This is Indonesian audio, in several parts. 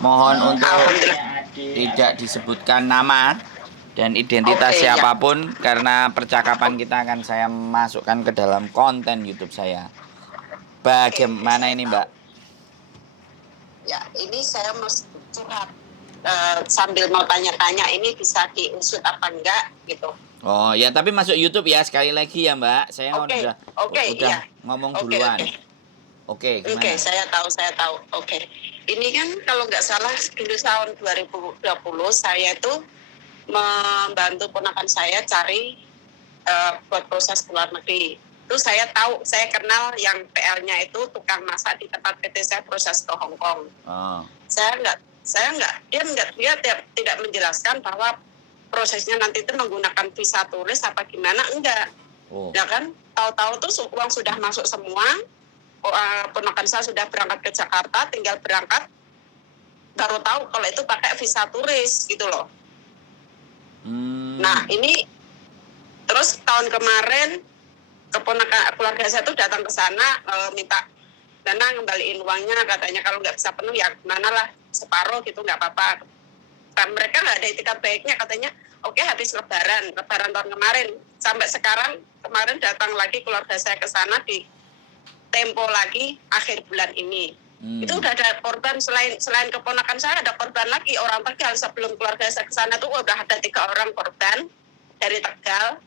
Mohon untuk Alhamdulillah. tidak disebutkan nama dan identitas Oke, ya. siapapun karena percakapan kita akan saya masukkan ke dalam konten YouTube saya. Oke, Bagaimana saya ini, Mbak? tahu. Ya, ini saya mau curhat sambil mau tanya-tanya ini bisa diusut apa enggak gitu. Oh, ya tapi masuk YouTube ya sekali lagi ya, Mbak. Saya Oke, udah oke, udah iya. ngomong Oke, duluan. oke. Oke, Oke, gimana? saya tahu, saya tahu. Oke. Ini kan kalau nggak salah dulu tahun 2020 saya itu membantu ponakan saya cari buat proses ke luar negeri. Itu saya tahu, saya kenal yang PL-nya itu tukang masak di tempat PT saya proses ke Hong Kong. Oh. Dia tidak menjelaskan bahwa prosesnya nanti itu menggunakan visa turis apa gimana, enggak. Oh. Ya kan, tahu-tahu tuh uang sudah masuk semua, ponakan saya sudah berangkat ke Jakarta, tinggal berangkat, baru tahu kalau itu pakai visa turis gitu loh. Nah ini terus tahun kemarin keponakan keluarga saya tuh datang ke sana minta dana ngembaliin uangnya, katanya kalau nggak bisa penuh ya gimana lah, separuh gitu nggak apa-apa. Nah, mereka nggak ada itikat baiknya, katanya oke, habis lebaran tahun kemarin sampai sekarang, kemarin datang lagi keluarga saya ke sana di tempo lagi akhir bulan ini. Itu udah ada korban, selain keponakan saya ada korban lagi orang Tegal. Sebelum keluarga saya ke sana tuh udah ada 3 orang korban dari Tegal.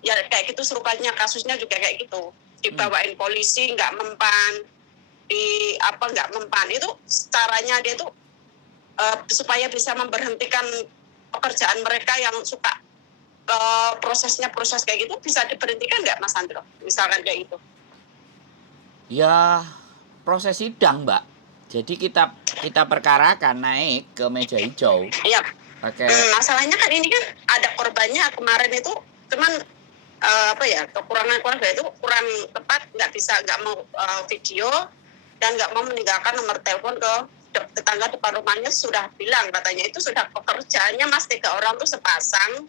Ya kayak gitu serupanya, kasusnya juga kayak gitu. Dibawain polisi nggak mempan, nggak mempan. Itu caranya dia tuh supaya bisa memberhentikan pekerjaan mereka yang suka proses kayak gitu, bisa diberhentikan nggak Mas Andro? Misalkan kayak gitu. Ya, proses sidang, Mbak. Jadi kita perkarakan naik ke meja hijau. Iya. Pakai Masalahnya kan ini kan ada korbannya kemarin itu, cuman kekurangan keluarga itu kurang tepat, nggak mau video dan nggak mau meninggalkan nomor telepon ke tetangga depan rumahnya. Sudah bilang katanya itu sudah pekerjaannya Mas 3 orang tuh sepasang,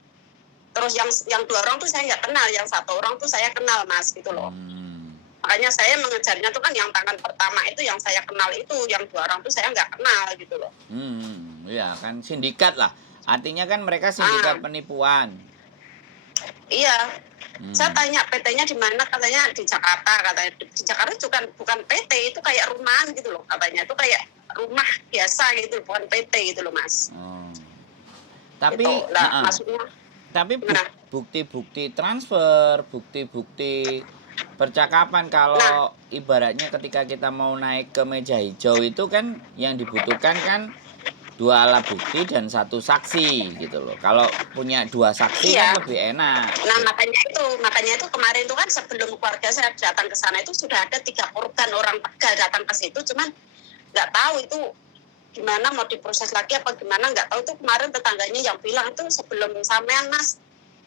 terus yang 2 orang tuh saya nggak kenal, yang 1 orang tuh saya kenal Mas gitu loh. Makanya saya mengejarnya tuh kan yang tangan pertama itu yang saya kenal, itu yang 2 orang tuh saya nggak kenal gitu loh. Ya kan sindikat lah. Artinya kan mereka sindikat penipuan. Iya. Saya tanya PT-nya di mana, katanya di Jakarta, katanya di Jakarta bukan PT, itu kayak rumahan gitu loh, katanya itu kayak rumah biasa gitu, bukan PT gitu loh Mas. Tapi gitu. Lah maksudnya tapi gimana? bukti-bukti transfer, bukti-bukti percakapan kalau ibaratnya ketika kita mau naik ke meja hijau itu kan yang dibutuhkan kan 2 alat bukti dan 1 saksi gitu loh. Kalau punya 2 saksi kan Iya. lebih enak. Nah makanya itu kemarin itu kan sebelum keluarga saya datang ke sana itu sudah ada 3 korban orang Tegal datang ke situ, cuman nggak tahu itu gimana mau diproses lagi apa gimana, nggak tahu. Itu kemarin tetangganya yang bilang itu sebelum sampean Mas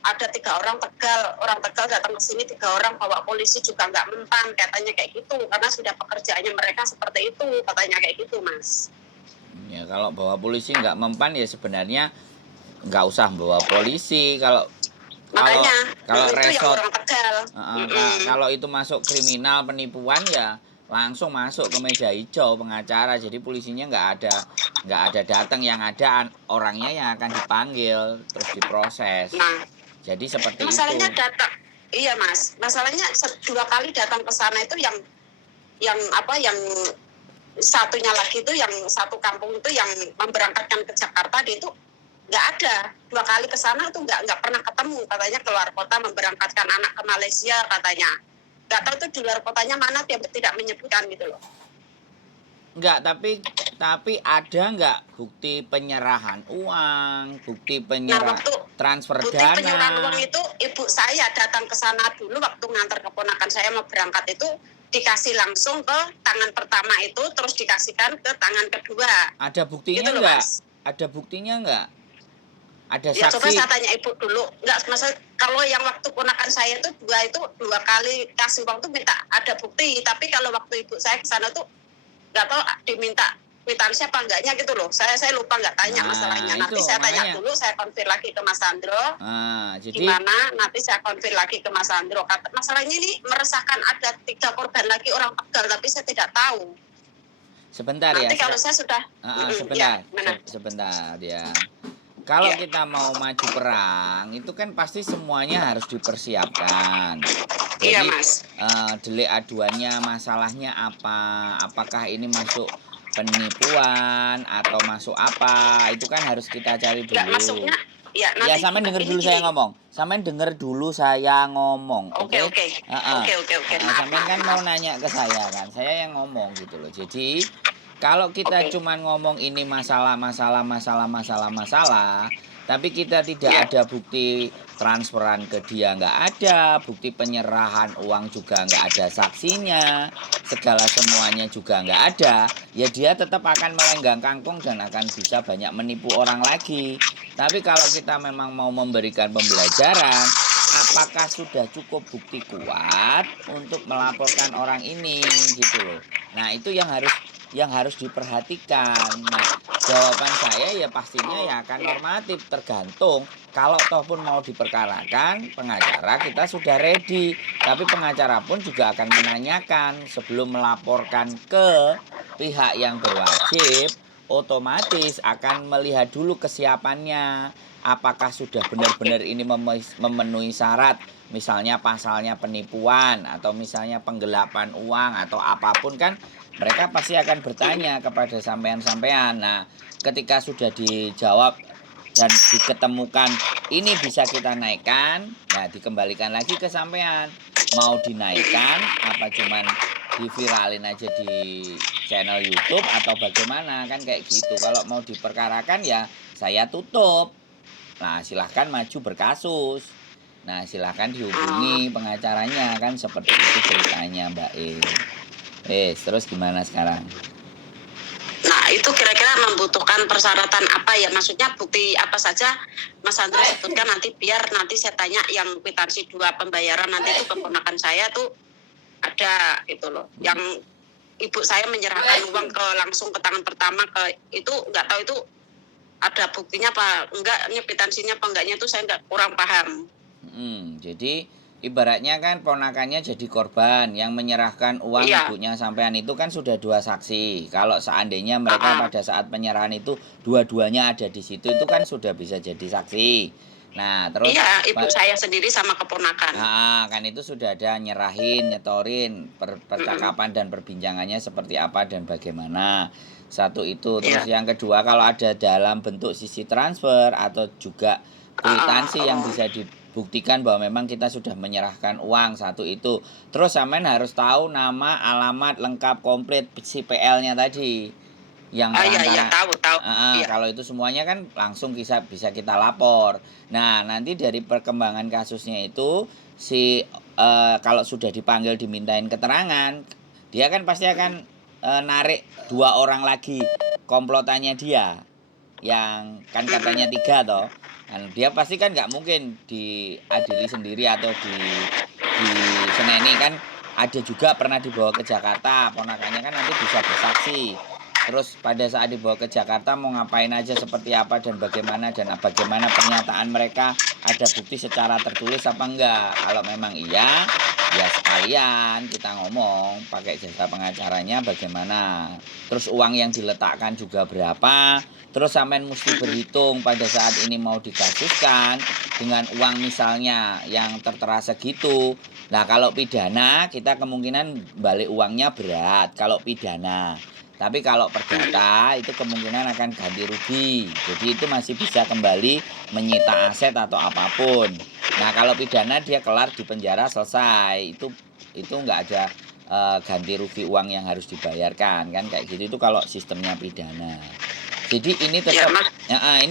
ada 3 orang Tegal datang ke sini, 3 orang bawa polisi juga nggak mempan, katanya kayak gitu, karena sudah pekerjaannya mereka seperti itu, katanya kayak gitu Mas. Ya kalau bawa polisi nggak mempan ya sebenarnya nggak usah bawa polisi. Kalau Makanya itu yang resort orang Tegal. kalau itu masuk kriminal penipuan ya langsung masuk ke meja hijau pengacara. Jadi polisinya nggak ada datang, yang ada orangnya yang akan dipanggil terus diproses. Nah, Jadi seperti masalahnya itu. datang, iya Mas, masalahnya 2 kali datang ke sana itu yang satunya lagi itu yang satu kampung itu yang memberangkatkan ke Jakarta, dia itu nggak ada. 2 kali ke sana itu nggak pernah ketemu, katanya keluar kota memberangkatkan anak ke Malaysia katanya. Nggak tahu itu di luar kotanya mana, dia tidak menyebutkan gitu loh. Enggak, tapi ada nggak bukti penyerahan uang, bukti Waktu transfer bukti dana? penyerahan uang itu ibu saya datang ke sana dulu waktu ngantar keponakan saya mau berangkat itu, dikasih langsung ke tangan pertama itu, terus dikasihkan ke tangan kedua. Ada buktinya Gitu loh nggak? Mas. Ada buktinya nggak? Ada Ya coba saksi? saya tanya ibu dulu. Enggak, masa kalau yang waktu ponakan saya itu 2 kali kasih uang tuh minta ada bukti, tapi kalau waktu ibu saya ke sana tuh nggak tahu diminta kwitansi apa enggaknya gitu loh. Saya lupa, nggak tanya masalahnya. Itu Nanti saya tanya makanya. dulu, saya konfir lagi ke Mas Sandro. Jadi Gimana? Nanti saya konfir lagi ke Mas Sandro. Masalahnya ini meresahkan, ada 3 korban lagi orang Tegal, tapi saya tidak tahu. sebentar ya. Nanti kalau saya sudah Sebentar, ya, mana? sebentar ya. Kalau Ya. kita mau maju perang, itu kan pasti semuanya harus dipersiapkan. Iya, Jadi Mas. delik aduannya, masalahnya apa? Apakah ini masuk penipuan atau masuk apa? Itu kan harus kita cari Nggak masuknya, dulu. ya Ya, nanti sampean denger ini dulu saya gini. ngomong. Sampean denger dulu saya ngomong, Oke, oke? oke. Heeh. Oke. Maaf, Sampean maaf, kan mau maaf. nanya ke saya kan, saya yang ngomong gitu loh. Jadi, kalau kita Oke. cuman ngomong ini masalah, tapi kita tidak Ya. ada bukti transferan ke dia, nggak ada, bukti penyerahan uang juga nggak ada saksinya, segala semuanya juga nggak ada, ya dia tetap akan melenggang kangkung dan akan bisa banyak menipu orang lagi. Tapi kalau kita memang mau memberikan pembelajaran, apakah sudah cukup bukti kuat untuk melaporkan orang ini gitu loh. Nah, itu yang harus diperhatikan. Nah, jawaban saya ya pastinya ya akan normatif, tergantung. Kalau toh pun mau diperkarakan, pengacara kita sudah ready. Tapi pengacara pun juga akan menanyakan sebelum melaporkan ke pihak yang berwajib, otomatis akan melihat dulu kesiapannya. Apakah sudah benar-benar ini memenuhi syarat, misalnya pasalnya penipuan atau misalnya penggelapan uang atau apapun, kan mereka pasti akan bertanya kepada sampean-sampean. Nah, ketika sudah dijawab dan diketemukan ini bisa kita naikkan, nah dikembalikan lagi ke sampean. Mau dinaikkan apa cuman diviralin aja di channel YouTube atau bagaimana, kan kayak gitu. Kalau mau diperkarakan ya saya tutup. Nah, silahkan maju berkasus. Nah, silahkan dihubungi pengacaranya, kan seperti itu ceritanya, Mbak E. Terus gimana sekarang? Nah, itu kira-kira membutuhkan persyaratan apa ya? Maksudnya bukti apa saja Mas Andra sebutkan nanti, biar nanti saya tanya yang kwitansi 2 pembayaran nanti itu keponakan saya tuh ada gitu loh. Yang ibu saya menyerahkan uang langsung ke tangan pertama ke itu, nggak tahu itu ada buktinya apa enggak, ini kwitansinya apa enggaknya itu saya kurang paham. Jadi ibaratnya kan ponakannya jadi korban, yang menyerahkan uang Iya. ibunya sampean itu kan sudah 2 saksi. Kalau seandainya mereka pada saat penyerahan itu dua-duanya ada di situ, itu kan sudah bisa jadi saksi. Nah, terus Iya, ibu saya sendiri sama keponakan. kan itu sudah ada nyerahin, nyetorin percakapan dan perbincangannya seperti apa dan bagaimana. Satu itu. Terus yang kedua, kalau ada dalam bentuk sisi transfer atau juga kwitansi yang bisa dibuktikan bahwa memang kita sudah menyerahkan uang, satu itu. Terus sampean harus tahu nama, alamat lengkap komplit si PL-nya tadi. Yang Iya, tahu. Iya. kalau itu semuanya kan langsung bisa kita lapor. Nah, nanti dari perkembangan kasusnya itu kalau sudah dipanggil dimintain keterangan, dia kan pasti akan narik 2 orang lagi komplotannya dia, yang kan katanya 3 toh. Dan dia pasti kan nggak mungkin diadili sendiri atau di seneni, kan ada juga pernah dibawa ke Jakarta, ponakannya kan nanti bisa bersaksi. Terus pada saat dibawa ke Jakarta mau ngapain aja, seperti apa dan bagaimana pernyataan mereka, ada bukti secara tertulis apa enggak. Kalau memang iya, ya sekalian kita ngomong pakai jasa pengacaranya bagaimana. Terus uang yang diletakkan juga berapa. Terus sampean mesti berhitung pada saat ini mau dikasuskan dengan uang misalnya yang tertera segitu. Nah, kalau pidana kita kemungkinan balik uangnya berat kalau pidana. Tapi kalau perdata itu kemungkinan akan ganti rugi. Jadi itu masih bisa kembali menyita aset atau apapun. Nah, kalau pidana dia kelar di penjara selesai. Itu nggak ada ganti rugi uang yang harus dibayarkan, kan kayak gitu. Itu kalau sistemnya pidana. Jadi ini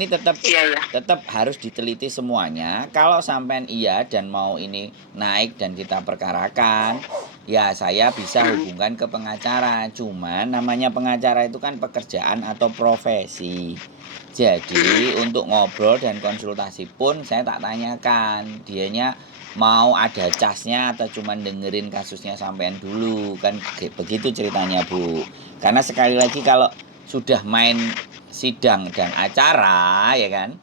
tetap harus diteliti semuanya. Kalau sampean iya dan mau ini naik dan kita perkarakan, ya saya bisa hubungkan ke pengacara. Cuman namanya pengacara itu kan pekerjaan atau profesi. Jadi untuk ngobrol dan konsultasi pun saya tak tanyakan, dianya mau ada casnya atau cuman dengerin kasusnya sampean dulu, kan begitu ceritanya, Bu. Karena sekali lagi kalau sudah main sidang dan acara, ya kan,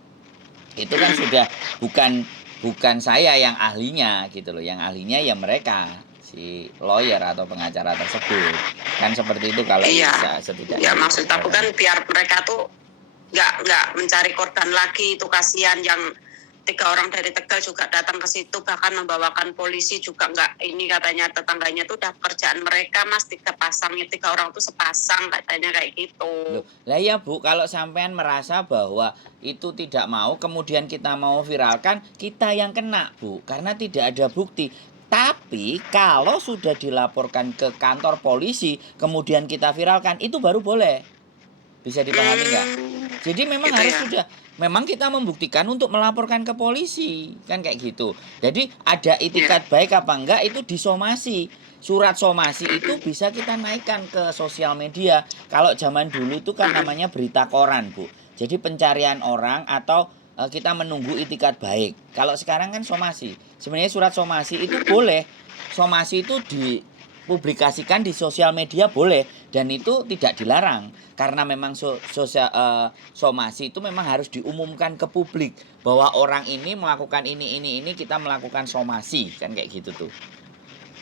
itu kan sudah bukan saya yang ahlinya gitu loh. Yang ahlinya ya mereka si lawyer atau pengacara tersebut. Kan seperti itu kalau Iya. bisa setidaknya. Ya maksud aku kan biar mereka tuh nggak mencari korban lagi, itu kasihan yang 3 orang dari Tegal juga datang ke situ, bahkan membawakan polisi juga nggak, ini katanya tetangganya tuh udah pekerjaan mereka Mas, 3 pasangnya, 3 orang tuh sepasang katanya kayak gitu. Loh, lah ya Bu, kalau sampean merasa bahwa itu tidak mau, kemudian kita mau viralkan, kita yang kena Bu, karena tidak ada bukti. Tapi kalau sudah dilaporkan ke kantor polisi, kemudian kita viralkan, itu baru boleh. Bisa dipahami nggak? Jadi memang Gitu harus ya. sudah, memang kita membuktikan untuk melaporkan ke polisi, kan kayak gitu. Jadi ada itikat baik apa enggak itu disomasi. Surat somasi itu bisa kita naikkan ke sosial media. Kalau zaman dulu itu kan namanya berita koran, Bu. Jadi pencarian orang atau kita menunggu itikat baik. Kalau sekarang kan somasi. Sebenarnya surat somasi itu boleh. Somasi itu dipublikasikan di sosial media boleh dan itu tidak dilarang karena memang somasi itu memang harus diumumkan ke publik bahwa orang ini melakukan ini kita melakukan somasi kan kayak gitu tuh.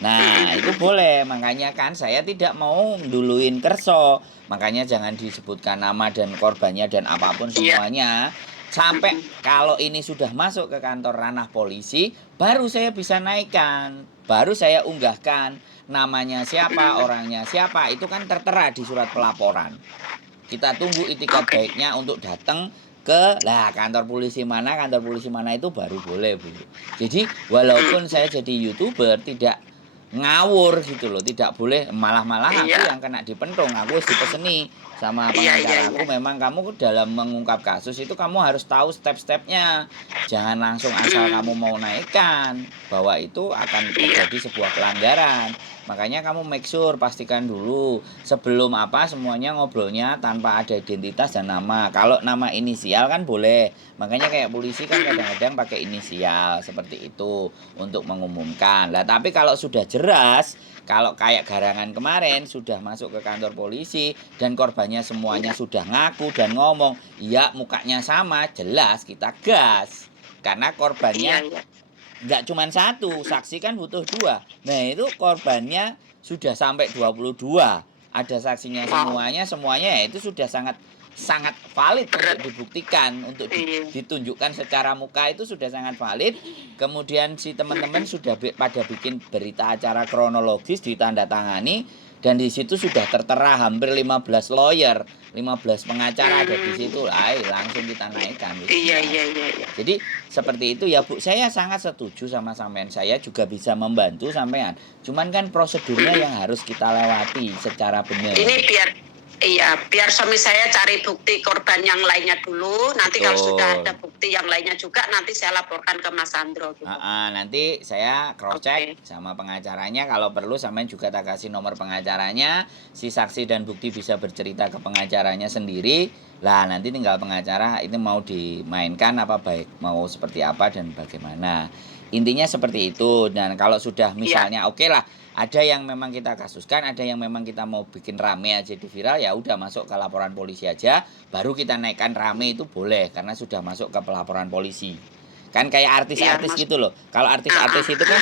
Nah itu boleh, makanya kan saya tidak mau duluin kerso, makanya jangan disebutkan nama dan korbannya dan apapun semuanya. Sampai kalau ini sudah masuk ke kantor ranah polisi, baru saya bisa naikkan, baru saya unggahkan namanya siapa, orangnya siapa, itu kan tertera di surat pelaporan. Kita tunggu itikat baiknya untuk datang ke kantor polisi mana itu baru boleh Bu. Jadi walaupun saya jadi YouTuber tidak ngawur gitu loh, tidak boleh malah aku yang kena dipentung, aku harus dipeseni sama pengacara aku, memang kamu dalam mengungkap kasus itu kamu harus tahu step-stepnya, jangan langsung asal kamu mau naikkan bahwa itu akan terjadi sebuah pelanggaran. Makanya kamu make sure, pastikan dulu sebelum semuanya ngobrolnya tanpa ada identitas dan nama. Kalau nama inisial kan boleh. Makanya kayak polisi kan kadang-kadang pakai inisial seperti itu untuk mengumumkan. Lah tapi kalau sudah jelas, kalau kayak Garangan kemarin sudah masuk ke kantor polisi dan korbannya semuanya sudah ngaku dan ngomong, iya mukanya sama, jelas kita gas. Karena korbannya nggak cuma satu, saksi kan butuh 2. Nah itu korbannya sudah sampai 22. Ada saksinya semuanya ya itu sudah sangat valid untuk dibuktikan, untuk ditunjukkan secara muka itu sudah sangat valid. Kemudian si teman-teman sudah pada bikin berita acara kronologis ditandatangani dan di situ sudah tertera hampir 15 lawyer, 15 pengacara ada di situ. Langsung kita naikkan. Iya. Jadi seperti itu ya Bu, saya sangat setuju sama sampean, saya juga bisa membantu sampean. Cuman kan prosedurnya yang harus kita lewati secara benar. Ini biar suami saya cari bukti korban yang lainnya dulu. Nanti kalau sudah ada bukti yang lainnya juga, nanti saya laporkan ke Mas Sandro. Gitu. Nanti saya cross check sama pengacaranya. Kalau perlu sampean juga tak kasih nomor pengacaranya. Si saksi dan bukti bisa bercerita ke pengacaranya sendiri. Lah nanti tinggal pengacara itu mau dimainkan apa baik, mau seperti apa dan bagaimana. Intinya seperti itu. Dan kalau sudah misalnya oke lah, ada yang memang kita kasuskan, ada yang memang kita mau bikin rame aja di viral, ya udah masuk ke laporan polisi aja, baru kita naikkan rame itu boleh karena sudah masuk ke pelaporan polisi. Kan kayak artis-artis gitu loh. Kalau artis-artis itu kan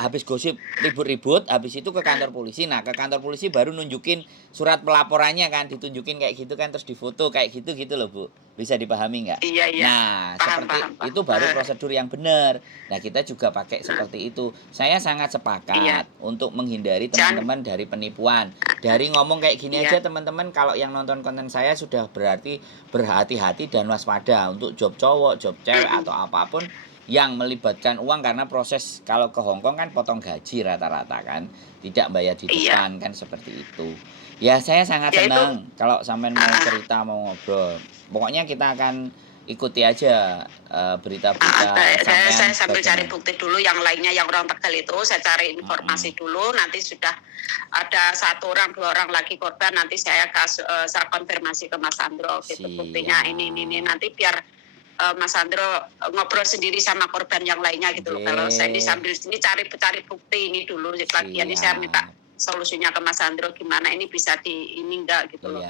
habis gosip ribut-ribut, habis itu ke kantor polisi. Nah, ke kantor polisi baru nunjukin surat pelaporannya kan, ditunjukin kayak gitu kan, terus difoto kayak gitu loh Bu. Bisa dipahami nggak? Iya. Nah, seperti itu baru prosedur yang benar. Nah, kita juga pakai seperti itu. Saya sangat sepakat untuk menghindari teman-teman dari penipuan. Dari ngomong kayak gini aja teman-teman, kalau yang nonton konten saya sudah berarti berhati-hati dan waspada untuk job cowok, job cewek atau apapun yang melibatkan uang, karena proses kalau ke Hongkong kan potong gaji rata-rata kan, tidak bayar di depan kan seperti itu. Ya saya sangat senang kalau sampean mau cerita, mau ngobrol. Pokoknya kita akan ikuti aja berita-berita saya sambil cari bukti dulu yang lainnya, yang orang Tegal itu saya cari informasi dulu, nanti sudah ada 1 orang 2 orang lagi korban, nanti saya konfirmasi ke Mas Sandro gitu, buktinya ini nanti biar Mas Sandro ngobrol sendiri sama korban yang lainnya gitu loh. Kalau saya ini sambil sini cari bukti ini dulu, lagian ini saya minta solusinya ke Mas Sandro, gimana ini bisa ini enggak gitu loh.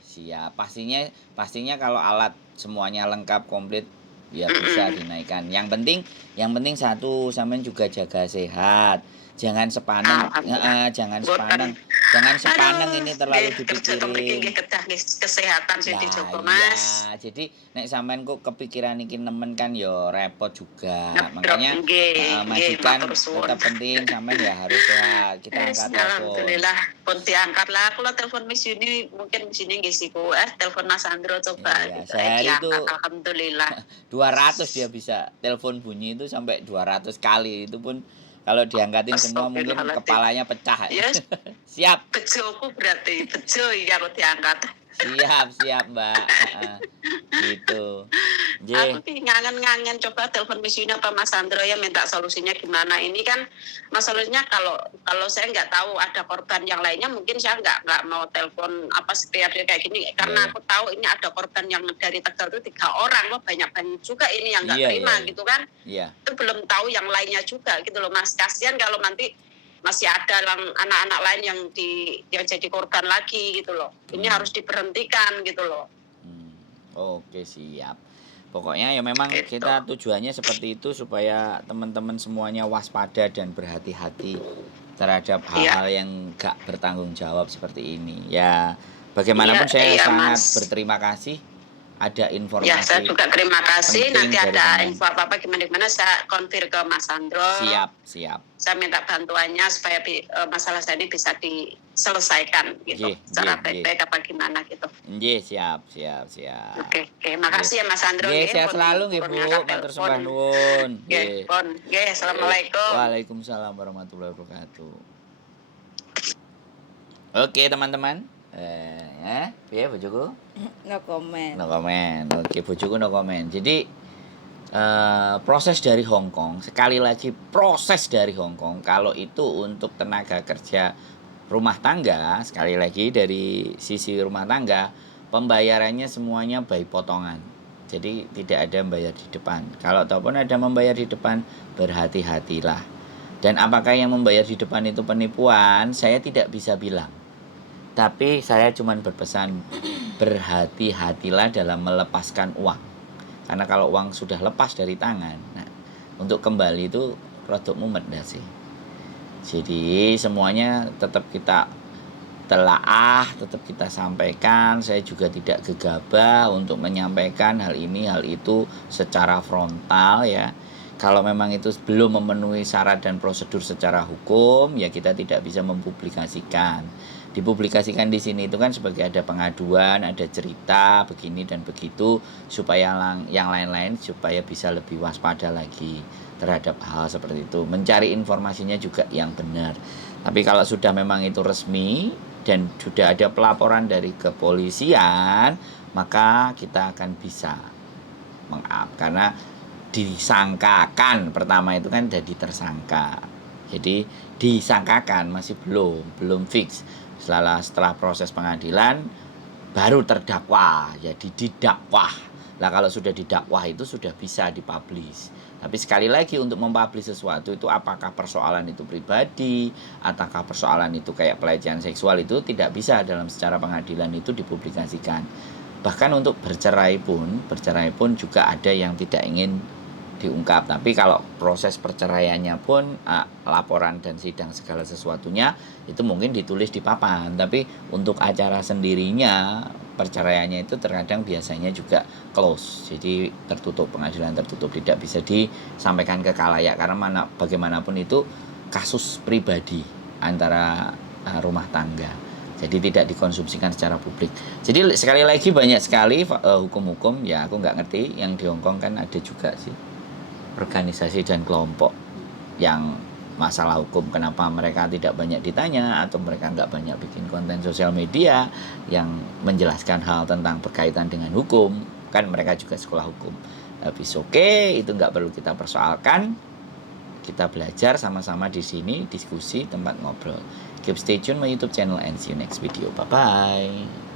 Siap, pastinya kalau alat semuanya lengkap komplit ya bisa dinaikkan. Yang penting satu, sampean juga jaga sehat. Jangan sepaneng, Alhamdulillah. Boten. jangan sepaneng Aduh, ini terlalu kerja kepikir dipikirin. kedah kesehatan sih Lah dicoba iya, Mas. jadi nek sampean kok kepikiran iki nemen kan ya repot juga. Ngedrop Makanya nggih, nggih majikan matur suwun. tetap penting, sampean ya harus sehat. Kita Wis angkat telepon. alhamdulillah pun diangkat lah. Kalau telepon Miss Yuni mungkin di sini nggih siku. Telepon Mas Andro coba Iya, gitu. sehari itu Diangkat alhamdulillah. 200 dia bisa. Telepon bunyi itu sampai 200 kali. Itu pun kalau diangkatin semua mungkin Astagfirullahaladzim. kepalanya pecah. Yes, Siap. bejoku berarti bejo ya kalau diangkat. Siap, Mbak. Heeh. Gitu. Aku Nggih. sih ngangen-ngangen coba telepon Miss Yuni apa Mas Andro ya minta solusinya gimana. Ini kan masalahnya kalau saya nggak tahu ada korban yang lainnya mungkin saya nggak mau telepon apa seperti kayak gini karena Iya. aku tahu ini ada korban yang dari Tegal itu 3 orang loh banyak juga ini yang nggak Iya, terima iya. gitu kan. Iya. Itu belum tahu yang lainnya juga gitu loh Mas. Kasihan kalau nanti masih ada anak-anak lain yang jadi korban lagi gitu loh. Ini harus diberhentikan gitu loh. Oke, siap. Pokoknya ya memang Gitu. kita tujuannya seperti itu supaya teman-teman semuanya waspada dan berhati-hati terhadap hal-hal yang gak bertanggung jawab seperti ini. Ya, bagaimanapun saya Iya, sangat Mas. berterima kasih ada informasi. Ya, saya juga terima kasih. penting Nanti dari ada sampean. info apa-apa gimana saya konfir ke Mas Andro. Siap. Saya minta bantuannya supaya masalah saya ini bisa diselesaikan gitu. Secara baik-baik apa gimana gitu. Nggih, siap. Oke. Makasih ya Mas Andro. Nggih, sehat selalu nggih, Bu. Matur sembah nuwun. Nggih, pun. Nggih, assalamualaikum. Waalaikumsalam warahmatullahi wabarakatuh. Oke, teman-teman. Ya, bojoku? No comment. No comment. Oke, bojoku no comment. Jadi proses dari Hong Kong, sekali lagi proses dari Hong Kong, kalau itu untuk tenaga kerja rumah tangga, sekali lagi dari sisi rumah tangga, pembayarannya semuanya by potongan. Jadi tidak ada membayar di depan. Kalau ataupun ada membayar di depan, berhati-hatilah. Dan apakah yang membayar di depan itu penipuan, saya tidak bisa bilang. Tapi saya cuma berpesan, berhati-hatilah dalam melepaskan uang. Karena kalau uang sudah lepas dari tangan, nah, untuk kembali itu produk mumet sih. Jadi semuanya tetap kita telaah, tetap kita sampaikan. Saya juga tidak gegabah untuk menyampaikan hal ini, hal itu secara frontal ya. Kalau memang itu belum memenuhi syarat dan prosedur secara hukum, ya kita tidak bisa mempublikasikan. Dipublikasikan di sini itu kan sebagai ada pengaduan, ada cerita begini dan begitu supaya yang lain-lain supaya bisa lebih waspada lagi terhadap hal seperti itu. Mencari informasinya juga yang benar. Tapi kalau sudah memang itu resmi dan sudah ada pelaporan dari kepolisian, maka kita akan bisa mengap karena disangkakan pertama itu kan jadi tersangka. Jadi disangkakan masih belum fix. Setelah proses pengadilan baru terdakwa, jadi didakwah. Lah kalau sudah didakwah itu sudah bisa dipublish. Tapi sekali lagi untuk mempublish sesuatu itu apakah persoalan itu pribadi ataukah persoalan itu kayak pelecehan seksual itu tidak bisa dalam secara pengadilan itu dipublikasikan. Bahkan untuk bercerai pun juga ada yang tidak ingin diungkap. Tapi kalau proses perceraiannya pun laporan dan sidang segala sesuatunya itu mungkin ditulis di papan. Tapi untuk acara sendirinya perceraiannya itu terkadang biasanya juga close. Jadi tertutup, pengadilan tertutup, tidak bisa disampaikan ke khalayak karena bagaimanapun itu kasus pribadi antara rumah tangga. Jadi tidak dikonsumsikan secara publik. Jadi sekali lagi banyak sekali hukum-hukum ya aku nggak ngerti yang di Hong Kong kan ada juga sih organisasi dan kelompok yang masalah hukum kenapa mereka tidak banyak ditanya atau mereka nggak banyak bikin konten sosial media yang menjelaskan hal tentang berkaitan dengan hukum kan mereka juga sekolah hukum. Tapi oke, itu nggak perlu kita persoalkan, kita belajar sama-sama di sini, diskusi tempat ngobrol. Keep stay tune my YouTube channel and see you next video. Bye bye.